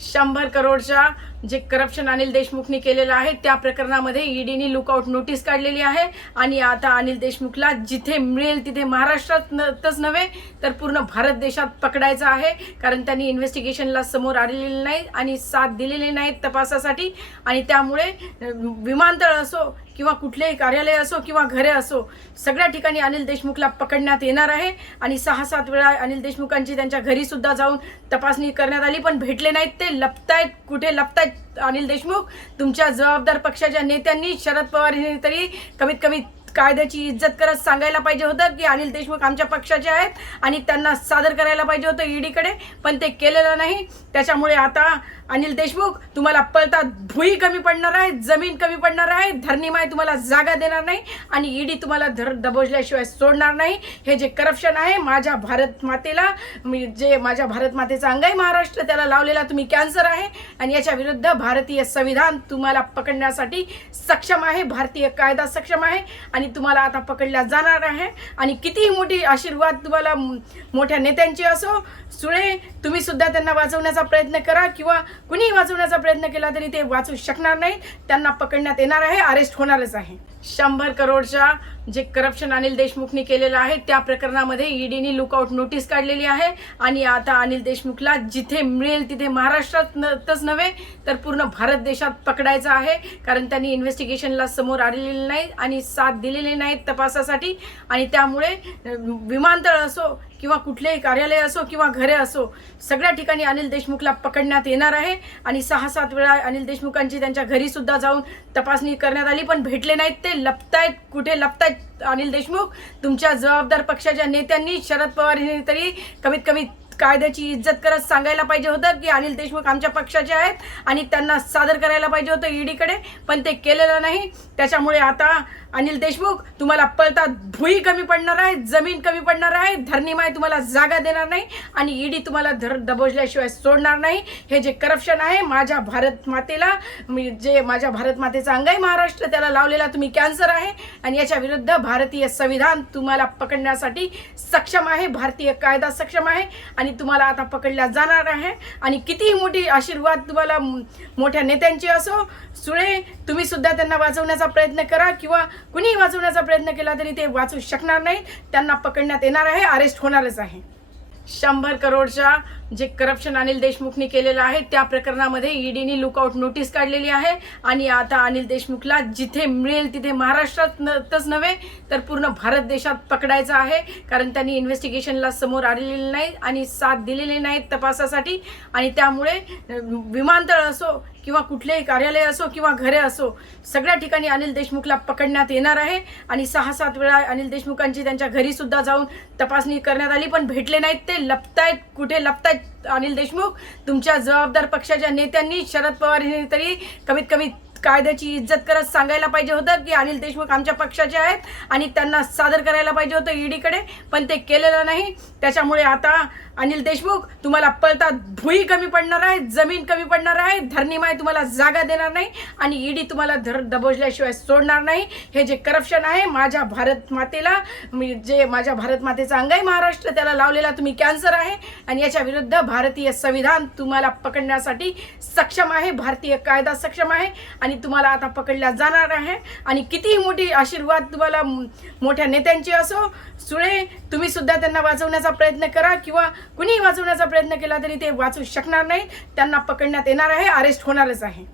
100 करोडच्या जे करप्शन अनिल देशमुखनी केलेलं आहे त्या प्रकरणामध्ये ईडीने लुकआउट नोटीस काढलेली आहे आणि आता अनिल देशमुखला जिथे मिळेल तिथे महाराष्ट्रातच नव्हे तर पूर्ण भारत देशात पकडायचं आहे, कारण त्यांनी इन्व्हेस्टिगेशनला समोर आलेले नाही आणि साथ दिलेली नाही तपासासाठी। आणि त्यामुळे विमानतळ असो किंवा कुठलेही कार्यालय असो किंवा घरे असो, सगळ्या ठिकाणी अनिल देशमुखला पकडण्यात येणार आहे। आणि 6-7 वेळा अनिल देशमुखांची त्यांच्या घरी सुद्धा जाऊन तपासणी करण्यात आली, पण भेटले नाहीत। ते लपतायत, कुठे लपतायत अनिल देशमुख? तुमच्या जबाबदार पक्षाच्या नेत्यांनी, शरद पवार यांनी तरी कमीत कमी कायद्याची इज्जत करत सांगायला पाहिजे होतं की अनिल देशमुख आमच्या पक्षाचे आहेत आणि त्यांना सादर करायला पाहिजे होतं ईडीकडे, पण ते केलेलं नाही। त्याच्यामुळे आता अनिल देशमुख तुम्हाला पळतात भुई कमी पडणार आहे, जमीन कमी पडणार आहे, धरणीमाय तुम्हाला जागा देणार नाही आणि ईडी तुम्हाला दबोजल्याशिवाय सोडणार नाही। हे जे करप्शन आहे माझ्या भारत मातेला, जे माझ्या भारत मातेचं अंग आहे महाराष्ट्र, त्याला लावलेला तुम्ही कॅन्सर आहे आणि याच्या विरुद्ध भारतीय संविधान तुम्हाला पकडण्यासाठी सक्षम आहे, भारतीय कायदा सक्षम आहे आणि तुम्हाला आता पकडल्या जाणार आहे। आणि कितीही मोठी आशीर्वाद तुम्हाला मोठ्या नेत्यांची असो, सुळे तुम्ही सुद्धा त्यांना वाचवण्याचा प्रयत्न करा किंवा कुणीही वाचवण्याचा प्रयत्न केला तरी ते वाचू शकणार नाही, त्यांना पकडण्यात येणार आहे, अरेस्ट होणारच आहे। 100 करोडच्या जे करप्शन अनिल देशमुखनी केलेलं आहे त्या प्रकरणामध्ये ईडीने लुकआउट नोटीस काढलेली आहे आणि आता अनिल देशमुखला जिथे मिळेल तिथे महाराष्ट्रातच नव्हे तर पूर्ण भारत देशात पकडायचं आहे, कारण त्यांनी इन्व्हेस्टिगेशनला समोर आलेले नाही आणि साथ दिलेली नाही तपासासाठी। आणि त्यामुळे विमानतळ असो किंवा कुठलेही कार्यालय असो किंवा घरे असो, सगळ्या ठिकाणी अनिल देशमुखला पकडण्यात येणार आहे। आणि 6-7 वेळा अनिल देशमुखांची त्यांच्या घरी सुद्धा जाऊन तपासणी करण्यात आली, पण भेटले नाहीत। ते लपतायत, कुठे लपतायत अनिल देशमुख? तुमच्या जबाबदार पक्षाच्या नेत्यांनी, शरद पवार यांनी तरी कमीत कमी कायद्याची इज्जत करत सांगायला पाहिजे होतं की अनिल देशमुख आमच्या पक्षाचे आहेत आणि त्यांना सादर करायला पाहिजे होतं ईडीकडे, पण ते केलेलं नाही। त्याच्यामुळे आता अनिल देशमुख तुम्हाला पळतात भुई कमी पडणार आहे, जमीन कमी पडणार आहे, धरणीमाय तुम्हाला जागा देणार नाही आणि ईडी तुम्हाला दबोजल्याशिवाय सोडणार नाही। हे जे करप्शन आहे माझ्या भारत मातेला, जे माझ्या भारत मातेचं अंग आहे महाराष्ट्र, त्याला लावलेला तुम्ही कॅन्सर आहे आणि याच्या विरुद्ध भारतीय संविधान तुम्हाला पकडण्यासाठी सक्षम आहे, भारतीय कायदा सक्षम आहे आणि तुम्हाला आता पकडल्या जाणार आहे। आणि कितीही मोठी आशीर्वाद तुम्हाला मोठ्या नेत्यांची असो, सुळे तुम्ही सुद्धा त्यांना वाचवण्याचा प्रयत्न करा किंवा कुणीही वाचवण्याचा प्रयत्न केला तरी ते वाचू शकणार नाही, त्यांना पकडण्यात येणार आहे, अरेस्ट होणारच आहे। 100 करोडच्या जे करप्शन अनिल देशमुखनी केलेलं आहे त्या प्रकरणामध्ये ईडीने लुकआउट नोटीस काढलेली आहे आणि आता अनिल देशमुखला जिथे मिळेल तिथे महाराष्ट्रातच नव्हे तर पूर्ण भारत देशात पकडायचं आहे, कारण त्यांनी इन्व्हेस्टिगेशनला समोर आलेले नाही आणि साथ दिलेली नाही तपासासाठी। आणि त्यामुळे विमानतळ असो किंवा कुठलेही कार्यालय असो किंवा घरे असो, सगळ्या ठिकाणी अनिल देशमुखला पकडण्यात येणार आहे आणि 6-7 वेळा अनिल देशमुखांची त्यांच्या घरी सुद्धा जाऊन तपासणी करण्यात आली, पण भेटले नाहीत। ते लपतायत, कुठे लपतायत अनिल देशमुख? तुमच्या जबाबदार पक्षाच्या नेत्यांनी, शरद पवार यांनी तरी कमीत कमी कायद्याची इज्जत करत सांगायला पाहिजे होतं की अनिल देशमुख आमच्या पक्षाचे आहेत आणि त्यांना सादर करायला पाहिजे होतं ईडीकडे, पण ते केलेलं नाही। त्याच्यामुळे आता अनिल देशमुख तुम्हाला पळतात भुई कमी पडणार आहे, जमीन कमी पडणार आहे, धरणीमाय तुम्हाला जागा देणार नाही आणि ईडी तुम्हाला दबोजल्याशिवाय सोडणार नाही। हे जे करप्शन आहे माझ्या भारत मातेला, जे माझ्या भारत मातेचं अंग आहे महाराष्ट्र, त्याला लावलेला तुम्ही कॅन्सर आहे आणि याच्या विरुद्ध भारतीय संविधान तुम्हाला पकडण्यासाठी सक्षम आहे, भारतीय कायदा सक्षम आहे आणि तुम्हाला आता पकडल्या जाणार आहे। आणि कितीही मोठी आशीर्वाद तुम्हाला मोठ्या नेत्यांची असो, सुळे तुम्ही सुद्धा त्यांना वाचवण्याचा प्रयत्न करा किंवा कुणीही वाचवण्याचा प्रयत्न केला तरी ते वाचू शकणार नाही, त्यांना पकडण्यात येणार आहे, अरेस्ट होणारच आहे।